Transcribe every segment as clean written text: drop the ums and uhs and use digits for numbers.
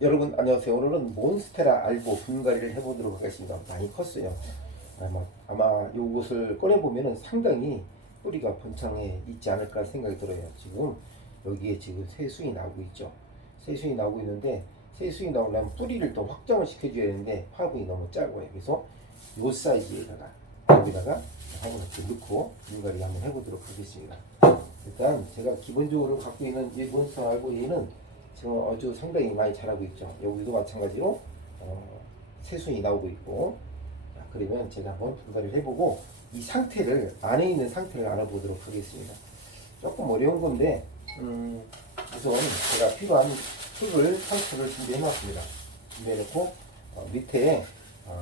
여러분 안녕하세요. 오늘은 몬스테라 알보 분갈이를 해보도록 하겠습니다. 많이 컸어요. 아마 요것을 꺼내보면은 상당히 뿌리가 번창해 있지 않을까 생각이 들어요. 지금 여기에 지금 새순이 나오고 있죠. 새순이 나오고 있는데 새순이 나오려면 뿌리를 더 확장을 시켜줘야 되는데 화분이 너무 작아요. 그래서 요 사이즈에다가 여기다가 한번 이렇게 넣고 분갈이 한번 해보도록 하겠습니다. 일단 제가 기본적으로 갖고 있는 이 몬스테라 알보 얘는 지금 아주 상당히 많이 자라고 있죠. 여기도 마찬가지로 새순이 나오고 있고. 자, 그러면 제가 한번 분갈이를 해보고 이 상태를 안에 있는 상태를 알아보도록 하겠습니다. 조금 어려운 건데 우선 제가 필요한 흙을 상태를 준비해놨습니다. 준비해놓고 밑에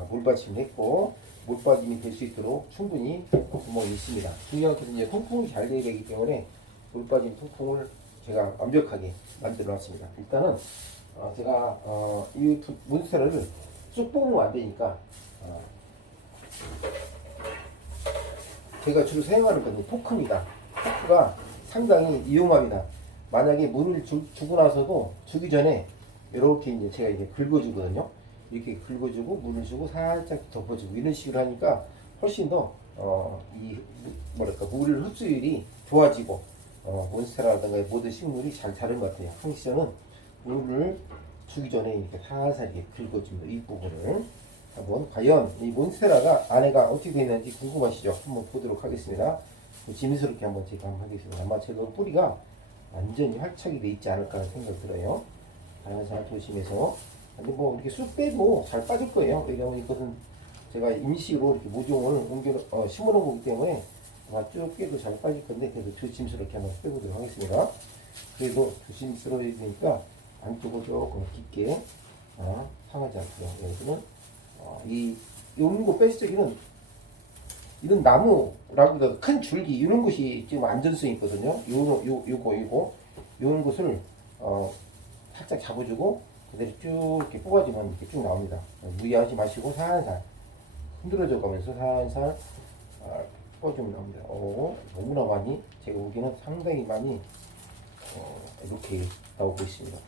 물받침을 했고 물받침이 될 수 있도록 충분히 구멍이 있습니다. 중요한 것은 이제 통풍이 잘 되어야 되기 때문에 물받침 통풍을 제가 완벽하게 만들어 놨습니다. 일단은 제가 이 몬스테라를 쑥 뽑으면 안 되니까 제가 주로 사용하는 건 포크입니다. 포크가 상당히 이용합니다. 만약에 물을 주고 나서도 주기 전에 이렇게 이제 제가 이제 긁어주거든요. 이렇게 긁어주고 물을 주고 살짝 덮어주고 이런 식으로 하니까 훨씬 더 이 뭐랄까 물 흡수율이 좋아지고 몬스테라라든가 모든 식물이 잘 자른 것 같아요. 항시전은 물을 주기 전에 이렇게 살살 이렇게 긁어줍니다. 이 부분을 한번 과연 이 몬스테라가 안에가 어떻게 되어 있는지 궁금하시죠? 한번 보도록 하겠습니다. 재미스럽게 한번 제가 한번 하겠습니다. 아마 제가 뿌리가 완전히 활착이 되어 있지 않을까 하는 생각이 들어요. 살살 조심해서. 근데 뭐 이렇게 쑥 빼도 잘 빠질 거예요. 왜냐면 이것은 제가 임시로 이렇게 모종을 심어 놓은 거기 때문에 아마 쭉 빼도 잘 빠질 건데 그래도 조심스럽게 한번 빼보도록 하겠습니다. 그래도 조심스러워야 되니까 안쪽을 조금 깊게 상하지 않고요. 여기는 이런 거 뺐을 때는 이런 나무라고 큰 줄기 이런 것이 지금 안전성이 있거든요. 요거 이런 것을 살짝 잡아주고 그대로 쭉 이렇게 뽑아주면 이렇게 쭉 나옵니다. 무리하지 마시고 살살 흔들어줘 가면서 살살 뽑아주면 나옵니다. 너무나 많이 제가 보기에는 상당히 많이 이렇게 나오고 있습니다.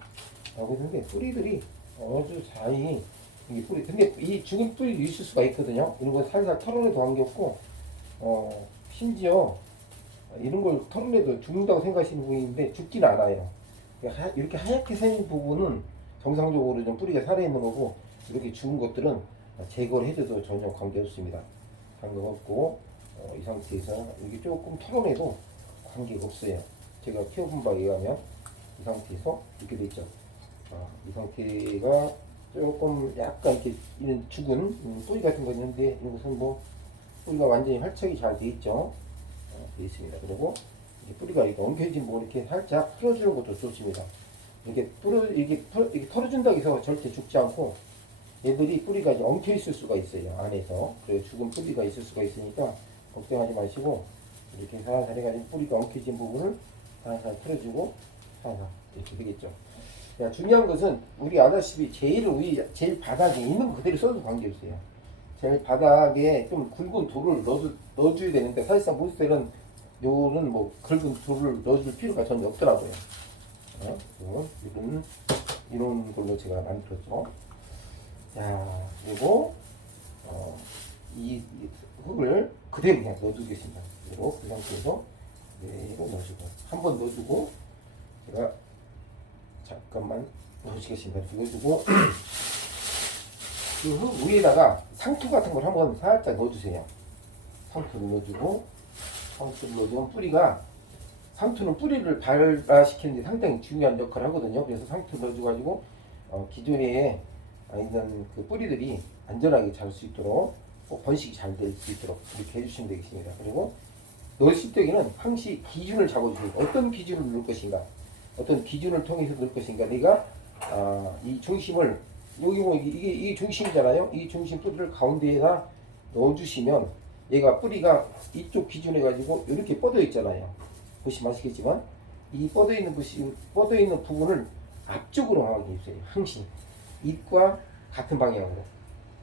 나오고 있는데 뿌리들이 아주 잘 이게 뿌리 근데 이 죽은 뿌리도 있을 수가 있거든요. 이런 거 살살 털어내도 관계없고 심지어 이런 걸 털어내도 죽는다고 생각하시는 분이 있는데 죽지는 않아요. 이렇게 하얗게 생긴 부분은 정상적으로 좀 뿌리가 살아있는 거고 이렇게 죽은 것들은 제거를 해줘도 전혀 관계없습니다. 관계없고 이 상태에서 이렇게 조금 털어내도 관계가 없어요. 제가 키워본 바에 의하면 이 상태에서 이렇게 돼 있죠. 이 상태가 조금 약간 이렇게 이런 죽은 뿌리 같은 거 있는데 이것은 뭐 뿌리가 완전히 활착이 잘 돼 있죠. 돼 있습니다. 그리고 뿌리가 이렇게 엉켜진 뭐 이렇게 살짝 풀어주는 것도 좋습니다. 이렇게 털어준다고 해서 절대 죽지 않고 얘들이 뿌리가 이제 엉켜 있을 수가 있어요. 안에서. 그래서 죽은 뿌리가 있을 수가 있으니까 걱정하지 마시고 이렇게 살살 해가지고 뿌리가 엉켜진 부분을 살살 풀어주고 살살 이렇게 되겠죠. 자, 중요한 것은 우리 아다시피 제일 바닥에 있는 거 그대로 써도 관계없어요. 제일 바닥에 좀 굵은 돌을 넣어줘야 되는데 사실상 몬스테라는 요는 뭐 굵은 돌을 넣어줄 필요가 전혀 없더라고요. 이런 걸로 제가 만들었죠. 자, 그리고 이 흙을 그대로 그냥 넣어주겠습니다. 그대로 그 상태에서 그대로 넣어주고 한 번 넣어주고 제가 잠깐만 넣어주겠습니다. 이렇게 넣어주고 그 흙 위에다가 상투 같은 걸 한번 살짝 넣어주세요. 상투를 넣어주고 상투를 넣어주면 상투는 뿌리를 발화시키는데 상당히 중요한 역할을 하거든요. 그래서 상투를 넣어줘가지고 기존에 있는 그 뿌리들이 안전하게 자랄 수 있도록 번식이 잘 될 수 있도록 이렇게 해주시면 되겠습니다. 그리고 넣으실 때에는 항시 기준을 잡아주세요. 어떤 기준을 넣을 것인가, 어떤 기준을 통해서 넣을 것인가. 내가 이 중심을 여기 뭐 이게 중심이잖아요. 이 중심 뿌리를 가운데에다 넣어주시면 얘가 뿌리가 이쪽 기준해 가지고 이렇게 뻗어 있잖아요. 보시면 아시겠지만 이 뻗어 있는 부분을 앞쪽으로 하게 해주세요. 항시 잎과 같은 방향으로.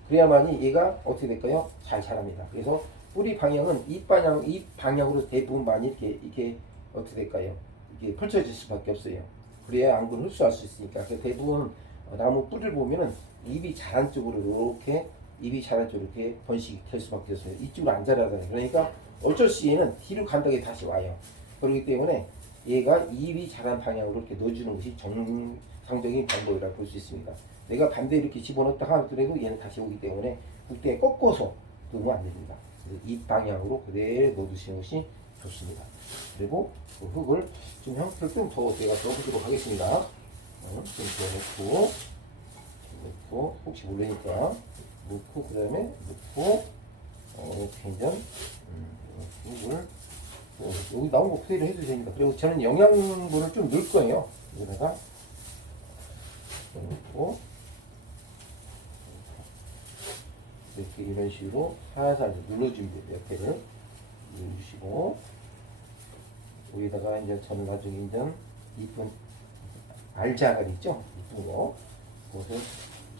그래야만이 얘가 어떻게 될까요? 잘 자랍니다. 그래서 뿌리 방향은 잎 방향으로 대부분 많이 이렇게 어떻게 될까요? 이게 펼쳐질 수밖에 없어요. 그래야 앙금을 흡수할 수 있으니까. 그래서 대부분 나무 뿌리를 보면은 잎이 자란 쪽으로 이렇게 잎이 자란 쪽으로 이렇게 번식이 될 수밖에 없어요. 이쪽으로 안 자라잖아요. 그러니까 어쩔 시에는 뒤로 간다게 다시 와요. 그렇기 때문에 얘가 잎이 자란 방향으로 이렇게 넣어주는 것이 정상적인 방법이라고 볼 수 있습니다. 내가 반대 이렇게 집어넣었다 하더라도 얘는 다시 오기 때문에 국대에 꺾어서 넣으면 안 됩니다. 잎 방향으로 그대로 넣어주시는 것이 좋습니다. 그리고 그 흙을 좀 형태를 좀 더 제가 넣어보도록 하겠습니다. 좀 넣고 혹시 모르니까 넣고 그 다음에 넣고 된장 흙을 여기 나온 거 그대로 해도 됩니다. 그리고 저는 영양분을 좀 넣을 거예요. 여기다가 넣고 이렇게 이런 식으로 살살 눌러주면 돼요. 옆에를 눌러주시고 여기다가 이제 저는 나중에 이제 이쁜 알자갈 있죠? 이쁜 거 그것을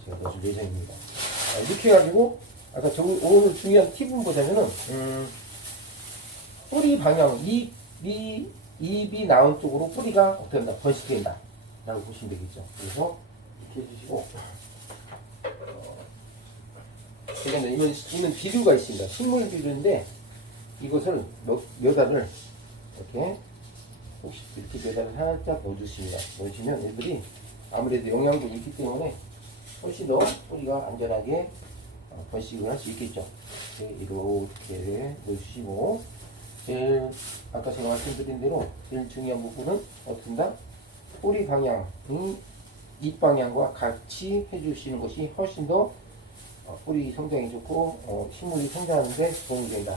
제가 넣어줄 예정입니다. 이렇게 해가지고 아까 오늘 중요한 팁은 뭐냐면은 뿌리 방향 잎이 나온 쪽으로 뿌리가 어떻게 된다? 번식된다 라고 보시면 되겠죠. 그래서 이렇게 해주시고 이는 비료가 있습니다. 식물 비료인데 이것을 몇 알을 이렇게 혹시 이렇게 몇 알을 살짝 넣어주십니다. 넣으시면 애들이 아무래도 영양분이 있기 때문에 훨씬 더 뿌리가 안전하게 번식을 할 수 있겠죠. 이렇게 넣어주시고 제일 아까 제가 말씀드린 대로 제일 중요한 부분은 어떤다? 뿌리 방향이 잎 방향과 같이 해주시는 것이 훨씬 더 뿌리 성장이 좋고 식물이 성장하는데 도움이 된다.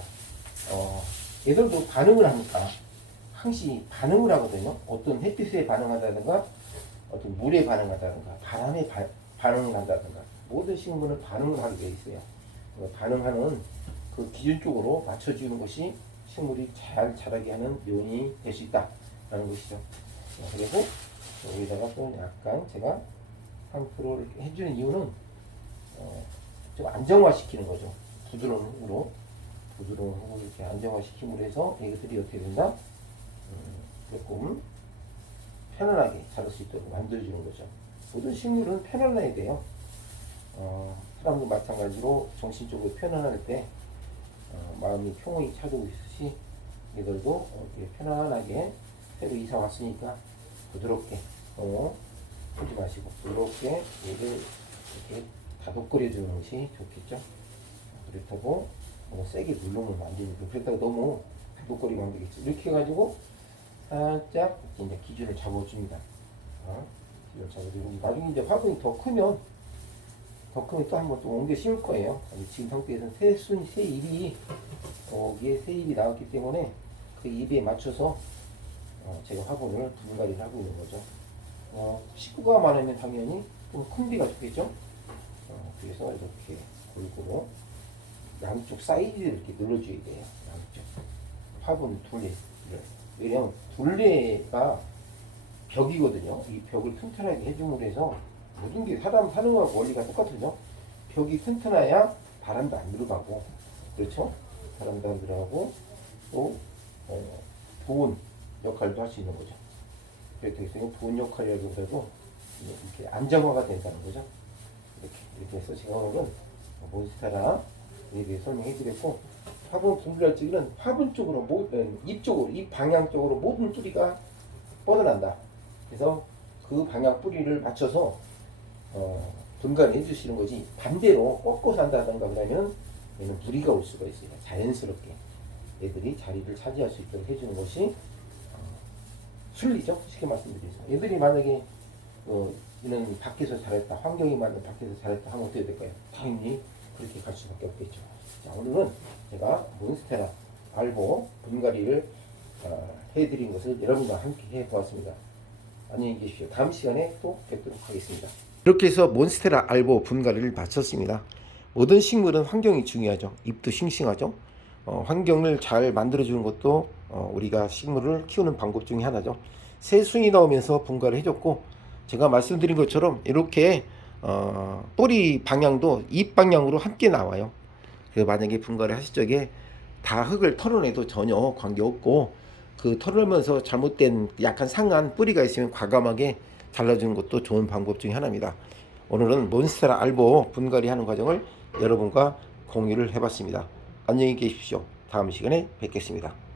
얘들도 반응을 하니까 항시 반응을 하거든요. 어떤 햇빛에 반응한다든가 어떤 물에 반응한다든가 바람에 반응을 한다든가 모든 식물은 반응을 하게 되어 있어요. 반응하는 그 기준 쪽으로 맞춰주는 것이 식물이 잘 자라게 하는 요인이 될 수 있다라는 것이죠. 그리고 여기다가 또 약간 제가 상프로 이렇게 해주는 이유는 좀 안정화시키는 거죠. 부드러운 흙으로 이렇게 안정화시킴으로 해서 이것들이 어떻게 된다? 조금 편안하게 자랄 수 있도록 만들어주는 거죠. 모든 식물은 편안해야 돼요. 사람도 마찬가지로 정신적으로 편안할 때 마음이 평온히 찾아오고 있듯이 얘들도 편안하게 새로 이사 왔으니까 부드럽게 풀지 마시고 부드럽게 얘를 이렇게 다독거려 주는 것이 좋겠죠. 그렇다고 세게 누르면 안 되니까 그렇다고 너무 다독거리면 안 되겠죠. 이렇게 해가지고 살짝 이제 기준을 잡아줍니다. 기준을 잡아주고 나중에 이제 화분이 더 크면 또 한번 또 옮겨 심을 거예요. 지금 상태에서는 새 잎이 여기에 새 잎이 나왔기 때문에 그 잎에 맞춰서 제가 화분을 분갈이를 하고 있는 거죠. 식구가 많으면 당연히 좀 큰 데가 좋겠죠. 그래서 이렇게 골고루 양쪽 사이즈를 이렇게 눌러줘야 돼요. 양쪽 화분 둘레를. 왜냐면 둘레가 벽이거든요. 이 벽을 튼튼하게 해줌으로 해서 모든 게 사람 사는 거와 원리가 똑같으죠. 벽이 튼튼해야 바람도 안 들어가고, 그렇죠? 바람도 안 들어가고 또 보온 역할도 할 수 있는 거죠. 그렇게 해서 보온 역할이라고 해서 이렇게 안정화가 된다는 거죠. 이렇게 해서 제가 오늘은 몬스테라에 대해 설명해 드렸고, 화분 분갈할 적에는 화분 쪽으로 잎 방향 쪽으로 모든 뿌리가 뻗어난다. 그래서 그 방향 뿌리를 맞춰서 분갈해 주시는 거지, 반대로 꺾어서 한다던가 그러면 얘는 무리가 올 수가 있어요. 자연스럽게 애들이 자리를 차지할 수 있도록 해주는 것이 순리죠. 쉽게 말씀드려서 애들이 만약에 얘는 밖에서 자랐다, 환경이 맞는 밖에서 자랐다 하면 어떻게 될까요? 당연히 그렇게 갈 수밖에 없겠죠. 자, 오늘은 제가 몬스테라 알보 분갈이를 해드린 것을 여러분과 함께 해보았습니다. 안녕히 계십시오. 다음 시간에 또 뵙도록 하겠습니다. 이렇게 해서 몬스테라 알보 분갈이를 마쳤습니다. 모든 식물은 환경이 중요하죠. 잎도 싱싱하죠. 환경을 잘 만들어주는 것도 우리가 식물을 키우는 방법 중에 하나죠. 새 순이 나오면서 분갈을 해줬고, 제가 말씀드린 것처럼 이렇게 뿌리 방향도 잎 방향으로 함께 나와요. 그래서 만약에 분갈이 하실 적에 다 흙을 털어내도 전혀 관계없고, 그 털으면서 잘못된 약간 상한 뿌리가 있으면 과감하게 잘라주는 것도 좋은 방법 중에 하나입니다. 오늘은 몬스테라 알보 분갈이 하는 과정을 여러분과 공유를 해봤습니다. 안녕히 계십시오. 다음 시간에 뵙겠습니다.